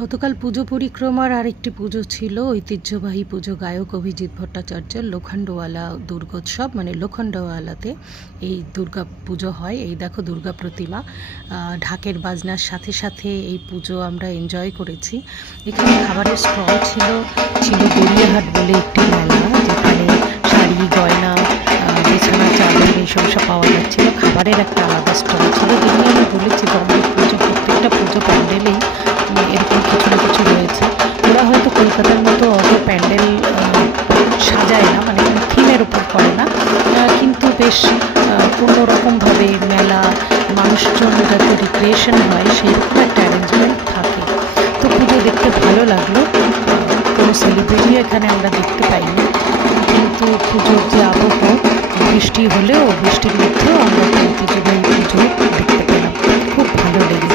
গতকাল পুজো পরিক্রমার আরেকটি পুজো ছিল, ঐতিহ্যবাহী পুজো গায়ক অভিজিৎ ভট্টাচার্যের লোখণ্ডওয়ালা দুর্গোৎসব, মানে লোখণ্ডওয়ালাতে এই দুর্গা পুজো হয়। এই দেখো দুর্গা প্রতিমা, ঢাকের বাজনার সাথে সাথে এই পুজো আমরা এনজয় করেছি। এখানে খাবারের স্টল ছিল গড়িয়াহাট বলে একটি মেলা, যেখানে শাড়ি, গয়না, বিছানা চাদর এইসব সব পাওয়া যাচ্ছিলো। খাবারের একটা আলাদা স্টল ছিল, যেগুলো আমি বলেছি গঙ্গের পুজো প্রত্যেকটা পুজো প্যান্ডেলেই এরকম কিছু না কিছু রয়েছে। ওরা হয়তো কলকাতার মতো অত প্যান্ডেল সাজায় না, মানে থিমের উপর করে না, কিন্তু বেশ অন্যরকমভাবে মেলা, মানুষজন যাতে রিক্রিয়েশন হয় সেইরকম একটা অ্যারেঞ্জমেন্ট থাকে। তো পুজো দেখতে ভালো লাগলো। কোনো সেলিব্রিটিও এখানে আমরা দেখতে পাইনি, কিন্তু পুজোর যে আবহ, বৃষ্টি হলেও বৃষ্টির মধ্যেও আমরা ঐতিহ্যবাহী পুজো দেখতে পেলাম। খুব ভালো লেগেছে।